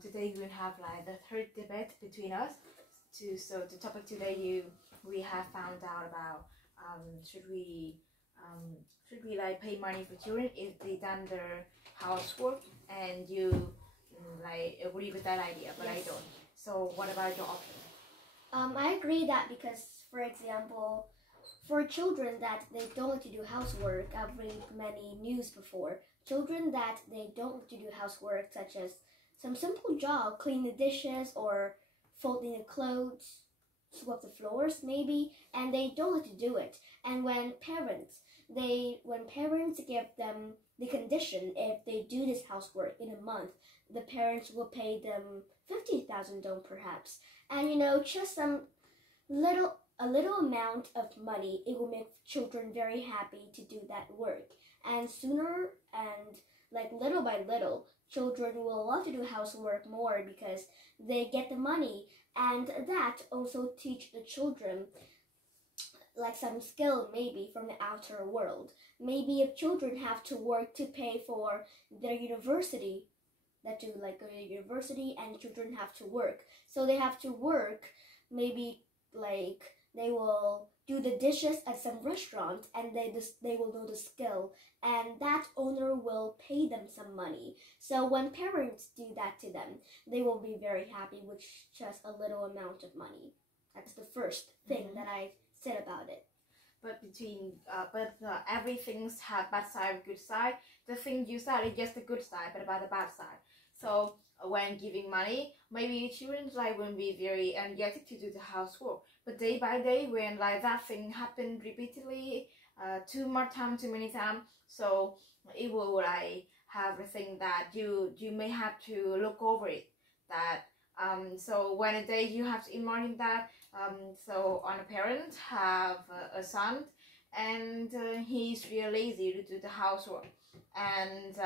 Today we will have like the third debate between us. So the topic today we have found out about should we like pay money for children if they done their housework, and you like agree with that idea, but yes. I don't. So what about your option? I agree that because, for example, for children that they don't like to do housework, I've read many news before. Children that they don't like to do housework, such as some simple job, clean the dishes or folding the clothes, sweep the floors maybe, and they don't like to do it. And when parents give them the condition, if they do this housework in a month, the parents will pay them 50,000 dong perhaps. And just a little amount of money, it will make children very happy to do that work. And sooner and little by little, children will love to do housework more because they get the money, and that also teach the children some skill maybe from the outer world. Maybe if children have to work to pay for their university, that to go to university, and children have to work. So they have to work, maybe they will do the dishes at some restaurant, and they will know the skill, and that owner will pay them some money. So when parents do that to them, they will be very happy with just a little amount of money. That's the first thing that I said about it. But everything's have bad side and good side. The thing you said is just the good side, but about the bad side. So when giving money, maybe children won't be very energetic to do the housework. But day by day, when that thing happened repeatedly, too many times, so it will have a thing that you may have to look over it. That so when a day you have to imagine that so on a parent have a son, and he's really lazy to do the housework, and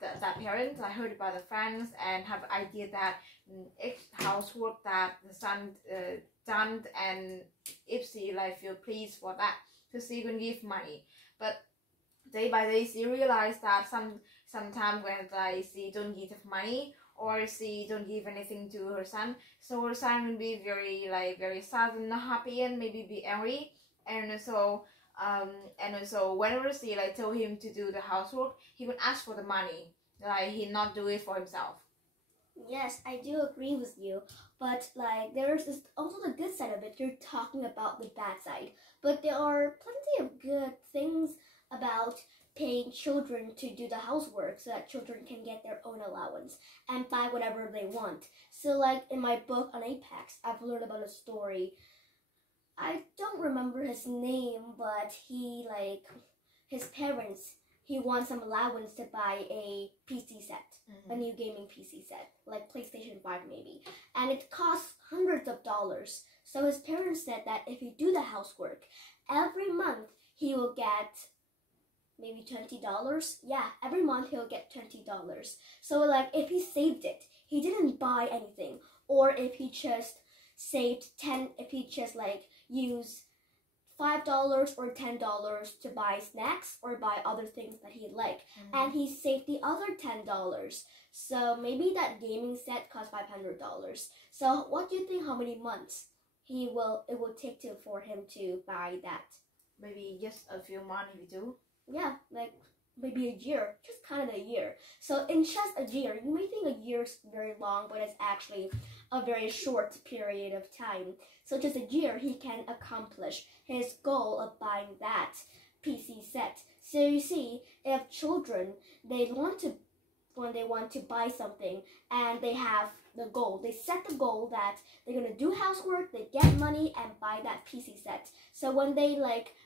that parent heard about the friends and have idea that if housework that the son done, and if she feel pleased for that, so she can give money. But day by day she realized that sometimes when she don't give money, or she don't give anything to her son, so her son will be very very sad and not happy, and maybe be angry. And so whenever she told him to do the housework, he would ask for the money, he not do it for himself. Yes, I do agree with you, but there's also the good side of it. You're talking about the bad side, but there are plenty of good things about paying children to do the housework, so that children can get their own allowance and buy whatever they want. So in my book on Apex, I've learned about a story. I don't remember his name, but his parents, he wants some allowance to buy a PC set, a new gaming PC set, like PlayStation 5 maybe. And it costs hundreds of dollars. So his parents said that if he do the housework, every month he will get maybe $20. Yeah, every month he'll get $20. So if he saved it, he didn't buy anything. Or if he just saved if he just use $5 or $10 to buy snacks or buy other things that he like, and he saved the other $10. So maybe that gaming set cost $500. So what do you think, how many months it will take for him to buy that? Maybe just a few months we do. Yeah, maybe a year, just kind of a year. So in just a year, you may think a year is very long, but it's actually a very short period of time. So just a year, he can accomplish his goal of buying that PC set. So you see, if children, when they want to buy something, and they have the goal, they set the goal that they're going to do housework, they get money and buy that PC set. So when they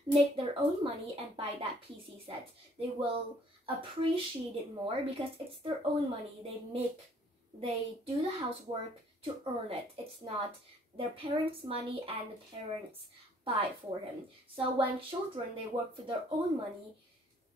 make their own money and buy that PC set, they will appreciate it more because it's their own money. They do the housework to earn it. It's not their parents' money and the parents buy it for him. So when children, they work for their own money,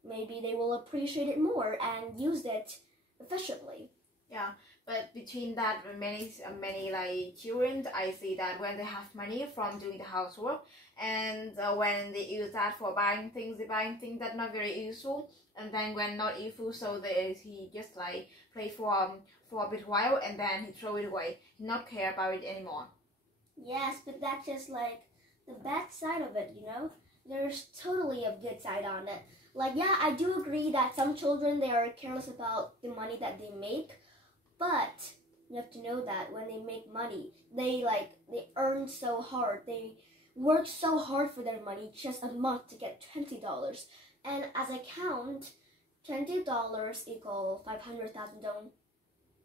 maybe they will appreciate it more and use it efficiently. Yeah, but between that, many like children, I see that when they have money from doing the housework, and when they use that for buying things, they buying things that not very useful, and then when not useful, so he just like play for a bit while, and then he throw it away, not care about it anymore. Yes, but that's just like the bad side of it, you know? There's totally a good side on it. Like, yeah, I do agree that some children, they are careless about the money that they make, but you have to know that when they make money, they earn so hard. They work so hard for their money just a month to get $20. And as I count, $20 equal 500,000 dong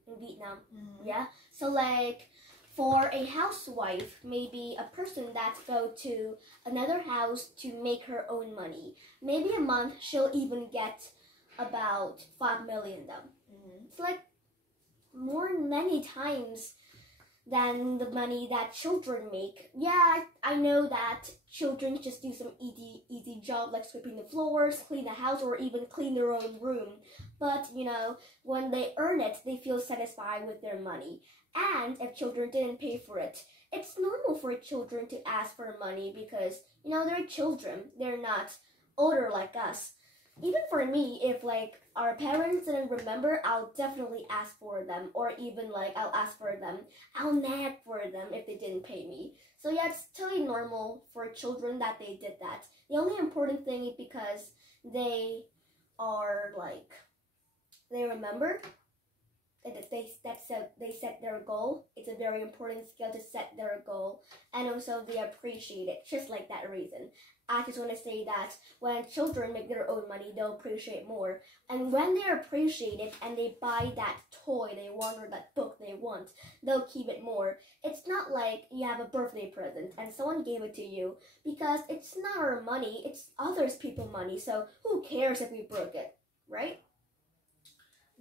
in Vietnam. Mm-hmm. Yeah. So like for a housewife, maybe a person that go to another house to make her own money, maybe a month she'll even get about 5 million dong. Mm-hmm. It's like many times than the money that children make. Yeah, I know that children just do some easy job like sweeping the floors, clean the house, or even clean their own room. But, you know, when they earn it, they feel satisfied with their money. And if children didn't pay for it, it's normal for children to ask for money because, you know, they're children. They're not older like us. Even for me, if like our parents didn't remember, I'll definitely ask for them, or even like I'll ask for them. I'll nag for them if they didn't pay me. So yeah, it's totally normal for children that they did that. The only important thing is because they are like, they remembered that they set their goal. It's a very important skill to set their goal, and also they appreciate it just like that reason. I just want to say that when children make their own money, they'll appreciate more. And when they appreciate it and they buy that toy they want or that book they want, they'll keep it more. It's not like you have a birthday present and someone gave it to you, because it's not our money, it's others people's money. So who cares if we broke it, right?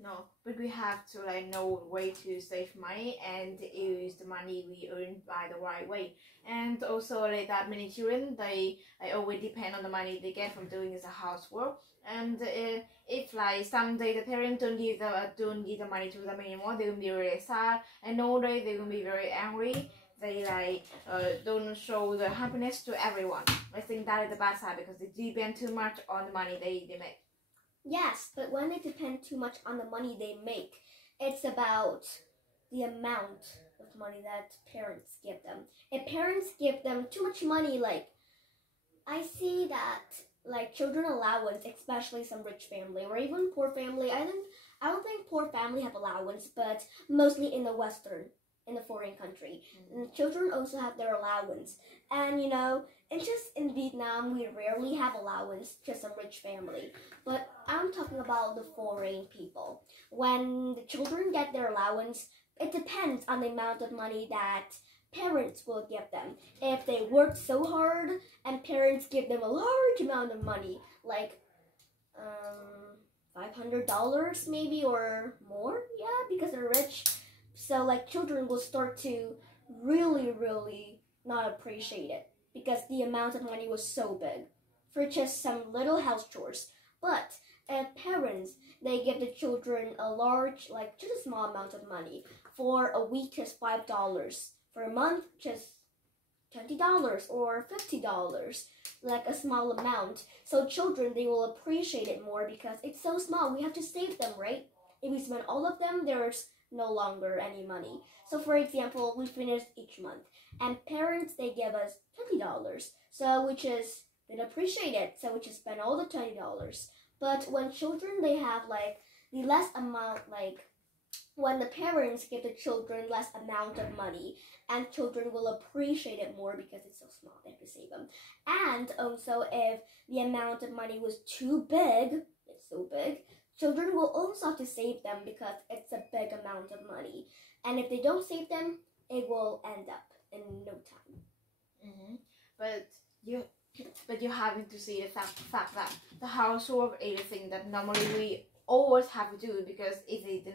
No, but we have to like know a way to save money and use the money we earn by the right way. And also like that many children, they always depend on the money they get from doing this housework. And if like someday the parents don't give the money to them anymore, they will be really sad. And no day they will be very angry. They like don't show the happiness to everyone. I think that is the bad side because they depend too much on the money they make. Yes, but when they depend too much on the money they make, it's about the amount of money that parents give them. If parents give them too much money, like, I see that, like, children allowance, especially some rich family, or even poor family, I don't think poor family have allowance, but mostly in the foreign country. And children also have their allowance. And, you know, and just in Vietnam, we rarely have allowance, just some rich family. But I'm talking about the foreign people. When the children get their allowance, it depends on the amount of money that parents will give them. If they work so hard and parents give them a large amount of money, like $500 maybe or more, yeah, because they're rich. So like children will start to really not appreciate it because the amount of money was so big for just some little house chores. But if parents, they give the children a large, like just a small amount of money. For a week, just $5. For a month, just $20 or $50, like a small amount. So children, they will appreciate it more because it's so small. We have to save them, right? If we spend all of them, there's no longer any money. So for example, we finish each month, and parents, they give us $20. So we just didn't appreciate it. So we just spend all the $20. But when children, they have like the less amount, like when the parents give the children less amount of money, and children will appreciate it more because it's so small, they have to save them. And also if the amount of money was too big, it's so big, children will also have to save them because it's a big amount of money. And if they don't save them, it will end up in no time. Mm-hmm. But you having to see the fact that the housework is a thing that normally we always have to do because it is the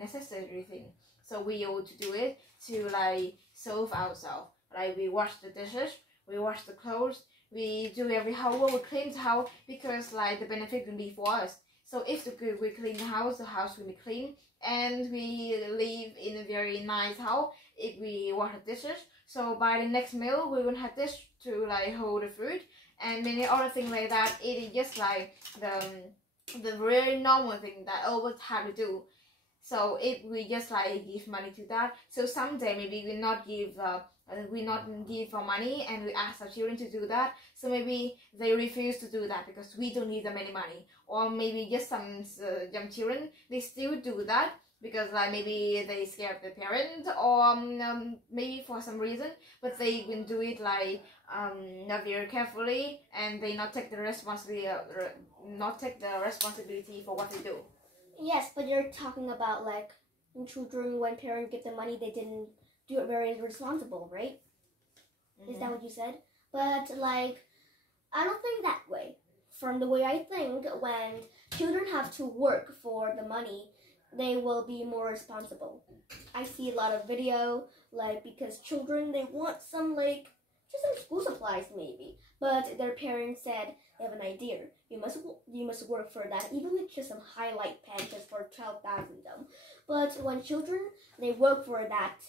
necessary thing. So we ought to do it to like serve ourselves. Like we wash the dishes, we wash the clothes, we do every housework, we clean the house because like the benefit will be for us. So if we clean the house will be clean, and we live in a very nice house. If we wash the dishes, so by the next meal we won't have dish to like hold the food and many other things like that. It is just like the very normal thing that always have to do. So if we just like give money to that, so someday maybe we not give our money and we ask our children to do that. So maybe they refuse to do that because we don't give them any money, or maybe just some young children they still do that because like maybe they scared the parent or maybe for some reason, but they will do it like not very carefully and they not take the responsibility for what they do. Yes, but you're talking about like children when parents give them money, they didn't do it very responsible, right? Mm-hmm. Is that what you said? But like, I don't think that way. From the way I think, when children have to work for the money, they will be more responsible. I see a lot of video, like, because children, they want some, like, just some school supplies maybe, but their parents said they have an idea. You must work for that, even if it's just some highlight pen just for 12,000 them. But when children, they work for that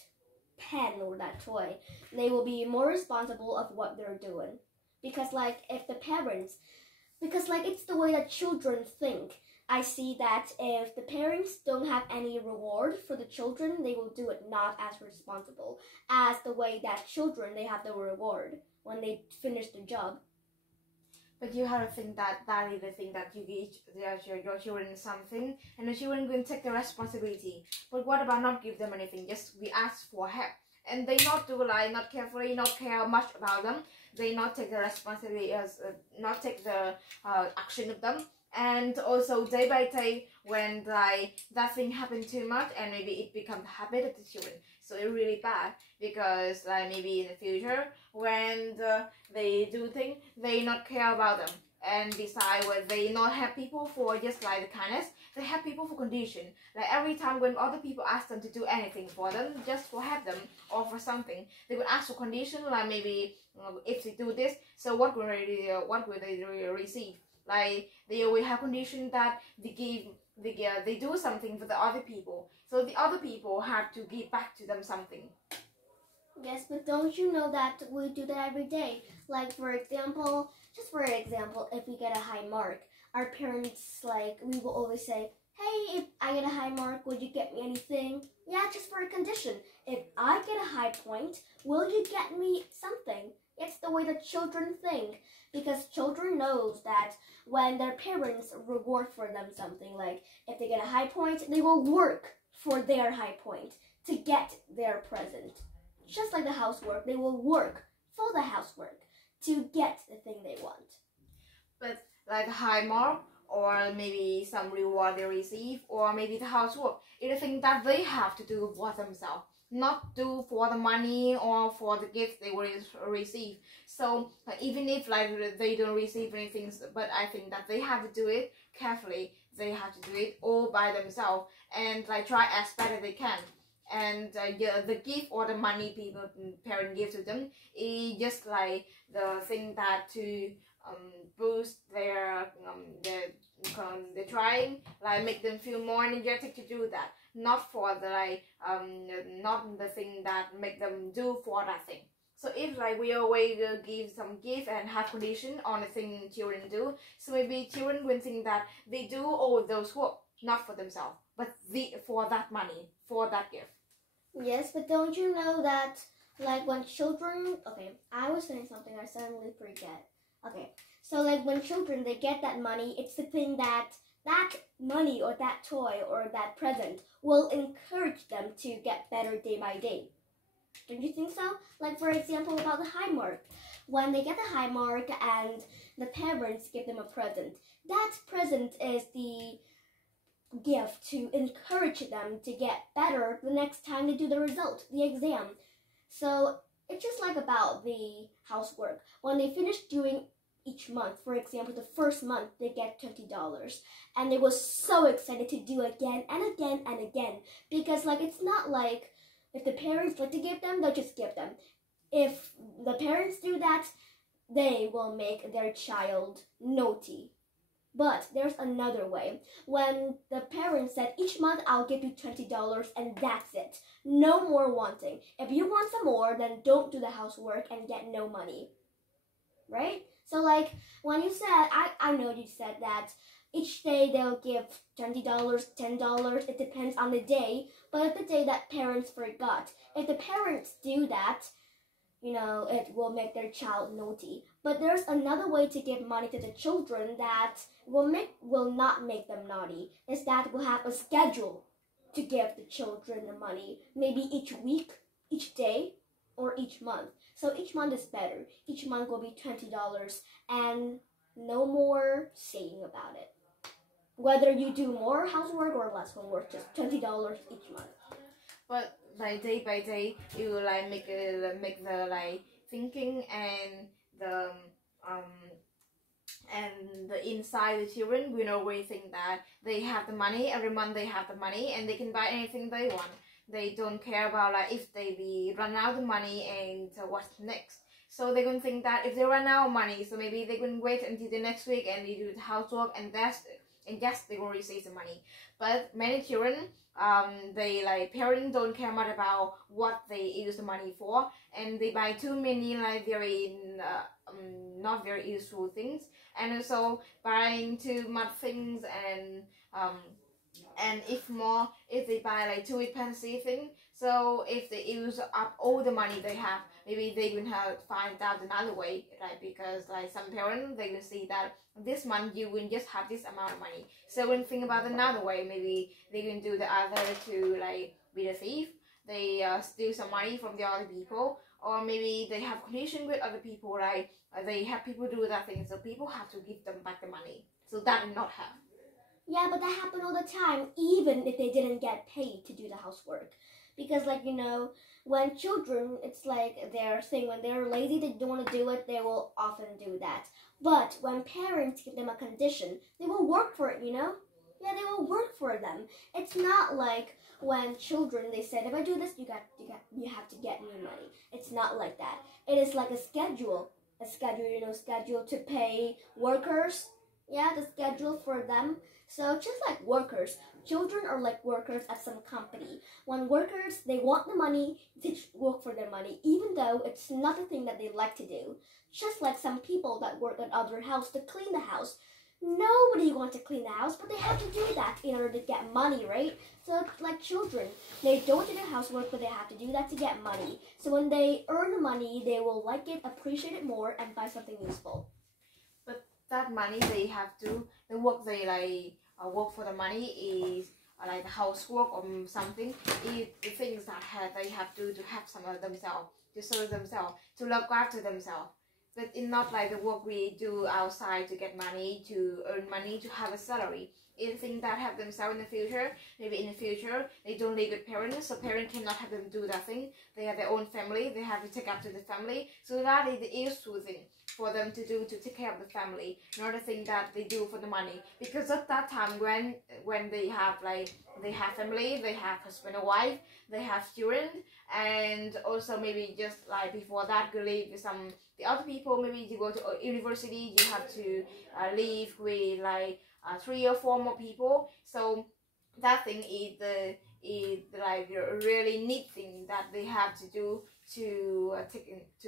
pen or that toy, they will be more responsible of what they're doing. Because like, if the parents, because like, it's the way that children think. I see that if the parents don't have any reward for the children, they will do it not as responsible as the way that children, they have the reward when they finish the job. But you have to think that that is the thing that you give your children something, and the children will take the responsibility. But what about not give them anything? Just we ask for help, and they not do like not carefully, not care much about them. They not take the responsibility not take the action of them. And also day by day, when like that thing happen too much, and maybe it becomes a habit of the children, so it's really bad because like maybe in the future when they do things, they not care about them. And besides, when they not have people for just like the kindness, they have people for condition. Like every time when other people ask them to do anything for them, just for help them or for something, they would ask for condition. Like maybe if they do this, so what will they receive? Like they will have condition that they do something for the other people, so the other people have to give back to them something. Yes, but don't you know that we do that every day? Like for example, if we get a high mark, our parents, like, we will always say, hey, if I get a high mark, would you get me anything? Yeah, just for a condition. If I get a high point, will you get me something? It's the way that children think, because children knows that when their parents reward for them something, like if they get a high point, they will work for their high point to get their present. Just like the housework, they will work for the housework to get the thing they want. But like a high mark, or maybe some reward they receive, or maybe the housework, it's a thing that they have to do for themselves, not do for the money or for the gift they will receive. So even if like they don't receive anything, but I think that they have to do it carefully. They have to do it all by themselves and like try as better they can. And the gift or the money parent give to them is just like the thing that to boost their trying, like make them feel more energetic to do that, not for the like not the thing that make them do for that thing. So if like we always give some gift and have condition on the thing children do, so maybe children will think that they do all those work not for themselves, but for that money, for that gift. Yes, but don't you know that like when children, okay, I was saying something I suddenly forget. Okay, so like when children, they get that money, it's the thing that money or that toy or that present will encourage them to get better day by day. Don't you think so? Like for example about the high mark. When they get the high mark and the parents give them a present, that present is the gift to encourage them to get better the next time they do the result, the exam. So it's just like about the housework. When they finish doing each month, for example, the first month they get $20, and they were so excited to do again and again and again, because like it's not like if the parents like to give them, they'll just give them. If the parents do that, they will make their child naughty. But there's another way. When the parents said, each month I'll give you $20 and that's it. No more wanting. If you want some more, then don't do the housework and get no money. Right? So like when you said, I know you said that each day they'll give $20, $10. It depends on the day. But if the day that parents forgot, if the parents do that, it will make their child naughty. But there's another way to give money to the children that will not make them naughty. Is that we'll have a schedule to give the children the money. Maybe each week, each day, or each month. So each month is better. Each month will be $20 and no more saying about it. Whether you do more housework or less homework, just $20 each month. But like day by day, you like make the like thinking and the inside the children will always think that they have the money every month. They have the money and they can buy anything they want. They don't care about like if they be run out of money and what's next. So they're gonna think that if they run out of money, so maybe they can wait until the next week and they do the housework and that's it. And yes, they will receive the money. But many children, they like parents don't care much about what they use the money for, and they buy too many like very not very useful things, and also buying too much things and if they buy like too expensive thing, so if they use up all the money they have, maybe they will have find out another way, right? Because like some parents, they will see that this month you will just have this amount of money, so when think about another way, maybe they can do the other to like be a thief. They steal some money from the other people, or maybe they have condition with other people, like they have people do that thing, so people have to give them back the money, so that did not happen. Yeah, but that happened all the time, even if they didn't get paid to do the housework. Because like, when children, it's like their thing, when they're lazy, they don't want to do it, they will often do that. But when parents give them a condition, they will work for it, Yeah, they will work for them. It's not like when children, they said, if I do this, you have to get me money. It's not like that. It is like a schedule, schedule to pay workers. Yeah, the schedule for them. So just like workers, children are like workers at some company. When workers, they want the money, they work for their money, even though it's not a thing that they like to do. Just like some people that work at other house to clean the house. Nobody wants to clean the house, but they have to do that in order to get money, right? So like children, they don't do the housework, but they have to do that to get money. So when they earn the money, they will like it, appreciate it more, and buy something useful. That money they have to, the work they like work for the money is like the housework or something, is the things that they have to have some of themselves, to serve themselves, to look after themselves. But it's not like the work we do outside to get money, to earn money, to have a salary. It's things that help themselves in the future. Maybe in the future they don't live with parents, so parents cannot have them do that thing. They have their own family, they have to take after the family. So that is the useful thing for them to do, to take care of the family, not the thing that they do for the money. Because at that time when they have family, they have husband or wife, they have children, and also maybe just like before that you live with the other people. Maybe you go to university, you have to live with like 3 or 4 more people. So that thing is like a really neat thing that they have to do to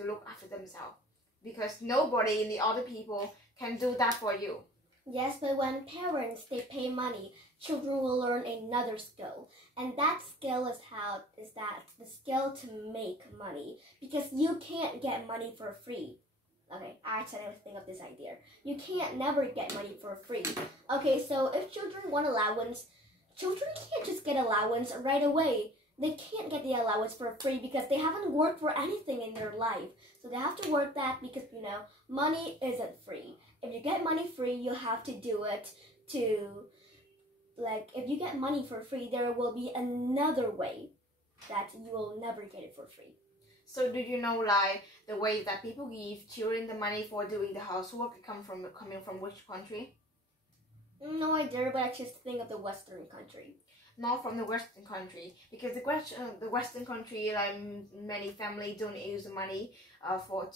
look after themselves, because nobody in the other people can do that for you. Yes, but when parents, they pay money, children will learn another skill. And that skill is the skill to make money. Because you can't get money for free. Okay, I actually never think of this idea. You can't never get money for free. Okay, so if children want allowance, children can't just get allowance right away. They can't get the allowance for free because they haven't worked for anything in their life. So they have to work that because, money isn't free. If you get money free, you have to do it if you get money for free, there will be another way that you will never get it for free. So do you know like the way that people give children the money for doing the housework coming from which country? No idea, but I just think of the Western country. not from the Western country, because the Western country, like many family don't use the money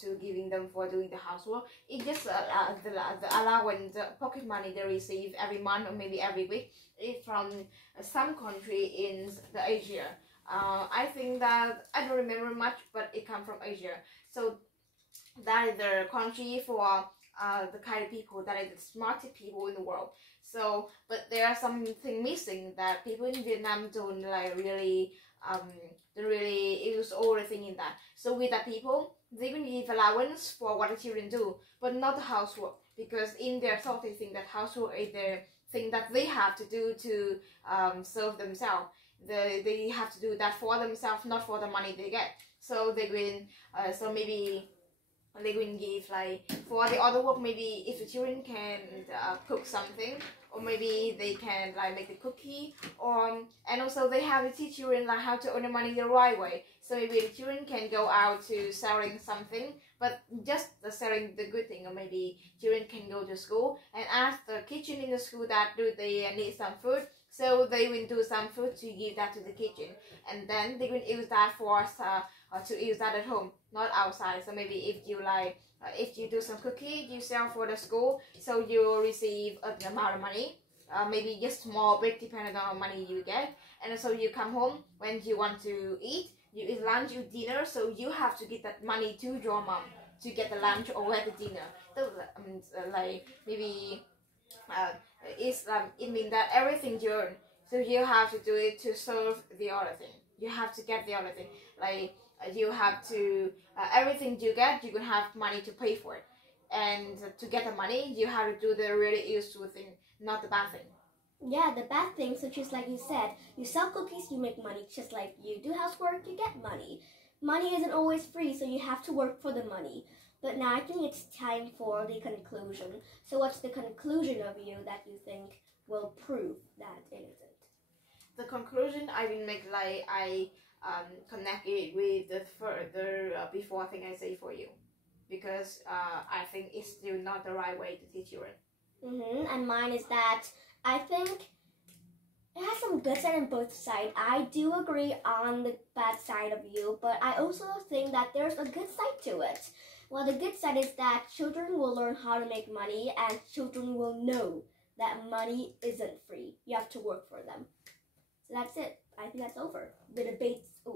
to giving them for doing the housework. It's just the allowance, the pocket money they receive every month or maybe every week. It's from some country in the Asia. I think that I don't remember much, but it comes from Asia. So that is the country for the kind of people that are the smartest people in the world. So, but there are something missing that people in Vietnam don't like really don't really use all the thing in that. So with that people, they will give allowance for what the children do, but not the housework, because in their thought they think that housework is the thing that they have to do to serve themselves. They have to do that for themselves, not for the money they get. So they will so maybe they will give like for the other work, maybe if the children can cook something, or maybe they can like make a cookie, or and also they have to teach children like how to earn the money the right way. So maybe the children can go out to selling something, but just the selling the good thing, or maybe children can go to school and ask the kitchen in the school that do they need some food. So they will do some food to give that to the kitchen, and then they will use that for to use that at home, not outside. So maybe if you like, if you do some cookie, you sell for the school, so you receive an amount of money, maybe just small, big, depending on how money you get. And so you come home when you want to eat, you eat lunch, you eat dinner, so you have to give that money to your mom to get the lunch or get the dinner. So like maybe it means that everything you earn, so you have to do it to serve the other thing. You have to get the other thing. Like you have to everything you get, you can have money to pay for it, and to get the money, you have to do the really useful thing, not the bad thing. Yeah, the bad things, such as like you said, you sell cookies, you make money. Just like you do housework, you get money. Money isn't always free, so you have to work for the money. But now I think it's time for the conclusion. So what's the conclusion of you that you think will prove that it isn't? The conclusion I will make, like I connect it with the further before thing I say for you, because I think it's still not the right way to teach children. And mine is that I think it has some good side on both sides. I do agree on the bad side of you, but I also think that there's a good side to it. Well, the good side is that children will learn how to make money, and children will know that money isn't free. You have to work for them. So that's it. I think that's over. The debate's over.